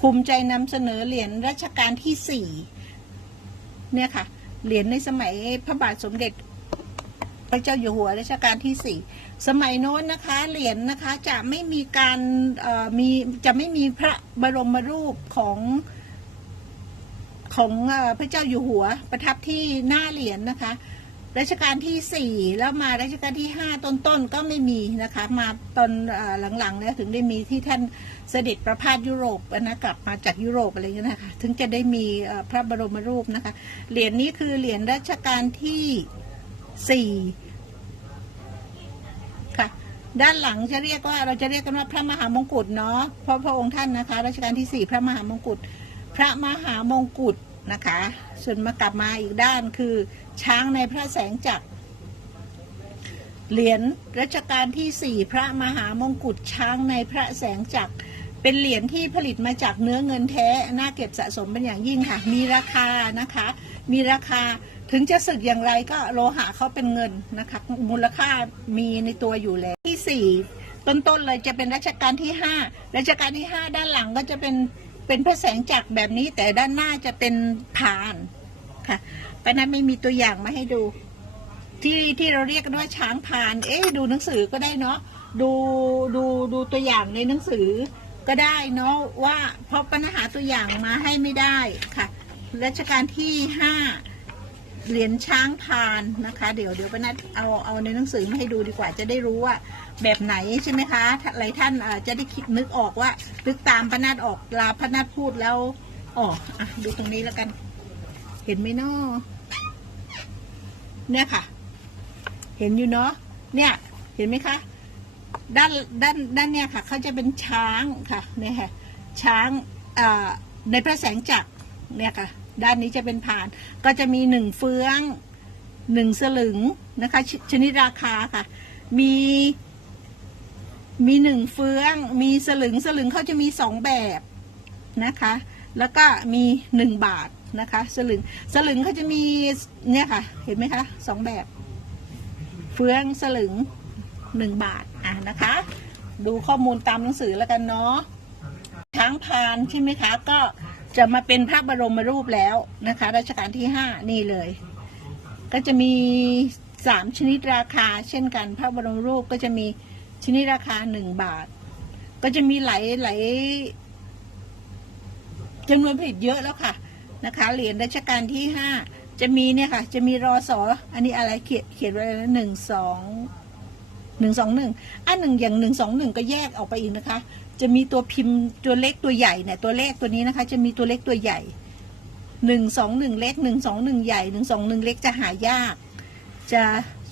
ภูมิใจนำเสนอเหรียญรัชกาลที่สี่เนี่ยค่ะ เหรียญในสมัยพระบาทสมเด็จ พระเจ้าอยู่หัวรัชกาลที่สี่สมัยโน้นนะคะ เหรียญนะคะจะไม่มีการมีจะไม่มีพระบรมรูปของของพระเจ้าอยู่หัวประทับที่หน้าเหรียญนะคะ รัชกาลที่สี่แล้วมารัชกาลที่ห้าต้นๆ ก็ไม่มีนะคะ มาตอนหลังๆเนี่ยถึงได้มีที่ท่านเสด็จประพาสยุโรปนะกลับมาจากยุโรปอะไรเงี้ยนะคะถึงจะได้มีพระบรมรูปนะคะ เหรียญนี้คือเหรียญรัชกาลที่สี่ค่ะ ด้านหลังจะเรียกว่าเราจะเรียกกันว่าพระมหามงกุฎเนาะเพราะพระองค์ท่านนะคะรัชกาลที่สี่พระมหามงกุฎพระมหามงกุฎ นะคะ ส่วนมากลับมาอีกด้านคือช้างในพระแสงจักรเหรียญรัชกาลที่สี่พระมหามงกุฎช้างในพระแสงจักรเป็นเหรียญที่ผลิตมาจากเนื้อเงินแท้น่าเก็บสะสมเป็นอย่างยิ่งค่ะ มีราคานะคะ มีราคาถึงจะสึกอย่างไรก็โลหะเขาเป็นเงินนะคะ มูลค่ามีในตัวอยู่แล้วที่สี่ต้นๆเลยจะเป็นรัชกาลที่ห้ารัชกาลที่ห้าด้านหลังก็จะเป็น เป็นพระแสงจักรแบบนี้ แต่ด้านหน้าจะเป็นผานค่ะปานั้นไม่มีตัวอย่างมาให้ดู ที่ที่เราเรียกกันว่าช้างผาน เอ๊ะดูหนังสือก็ได้เนาะดูดูดูตัวอย่างในหนังสือก็ได้เนาะว่าเพราะปัญหาตัวอย่างมาให้ไม่ได้ค่ะรัชกาลที่ห้า เหรียญช้างพานนะคะ เดี๋ยวเดี๋ยวปนัดเอาเอาในหนังสือมาให้ดูดีกว่าจะได้รู้ว่าแบบไหนใช่ไหมคะหลายท่านอาจจะได้คิดนึกออกว่านึกตามปนัดออกลาปนัดพูดแล้วอ๋ออะดูตรงนี้แล้วกัน เห็นไหมเนาะเนี่ยค่ะ เห็นอยู่เนาะเนี่ยเห็นไหมคะด้านด้านด้านเนี่ยค่ะเขาจะเป็นช้างค่ะเนี่ยค่ะช้างในพระแสงจักรเนี่ยค่ะ ด้านนี้จะเป็นผ่าน ก็จะมีหนึ่งเฟืองหนึ่งสลึงนะคะชชนิดราคาค่ะ มีมีหนึ่งเฟือง มีสลึงสลึงเขาจะมีสองแบบนะคะ แล้วก็มีหนึ่งบาทนะคะ สลึงสลึงเขาจะมีเนี่ยค่ะ เห็นไหมคะสองแบบ เฟืองสลึงหนึ่งบาทอะนะคะ ดูข้อมูลตามหนังสือแล้วกันเนาะช้างพานใช่ไหมคะ ก็ จะมาเป็นพระบรมรูปแล้วนะคะ รัชกาลที่ห้านี่เลย ก็จะมีสามชนิดราคา เช่นกัน พระบรมรูปก็จะมีชนิดราคาหนึ่งบาท ก็จะมีหลายหลายจำนวนผลิตเยอะแล้วค่ะนะคะเหรียญรัชกาลที่ห้าจะมีเนี่ยค่ะ จะมีรอสออันนี้อะไรเขียนเขียนไว้หนึ่งสอง หนึ่งสองหนึ่งอันหนึ่งอย่างหนึ่งสองหนึ่งก็แยกออกไปอีกนะคะ จะมีตัวพิมพ์ตัวเล็กตัวใหญ่เนี่ยตัวเลขตัวนี้นะคะ จะมีตัวเล็กตัวใหญ่หนึ่งสองหนึ่งเล็กหนึ่งสองหนึ่งใหญ่หนึ่งสองหนึ่งเล็กจะหายาก จะ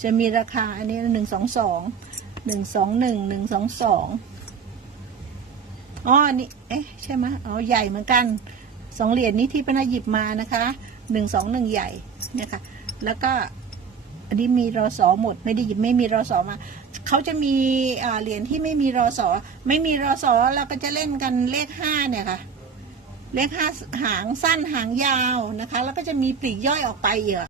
จะมีราคาอันนี้หนึ่งสองสองหนึ่งสองหนึ่งหนึ่งสองสองอ๋ออันนี่เอ๊ะใช่ไหมอ๋อใหญ่เหมือนกันสองเหรียญนี้ที่ปนาหยิบมานะคะหนึ่งสองหนึ่งใหญ่เนี่ยค่ะแล้วก็อันนี้มีรอสอหมดไม่ได้หยิบไม่มีรอสอมา เขาจะมีเหรียญที่ไม่มีรอสอไม่มีรอสอเราก็จะเล่นกันเลขห้าเนี่ยค่ะ เลขห้าหางสั้นหางยาวนะคะ แล้วก็จะมีปลีกย่อยออกไปเยอะ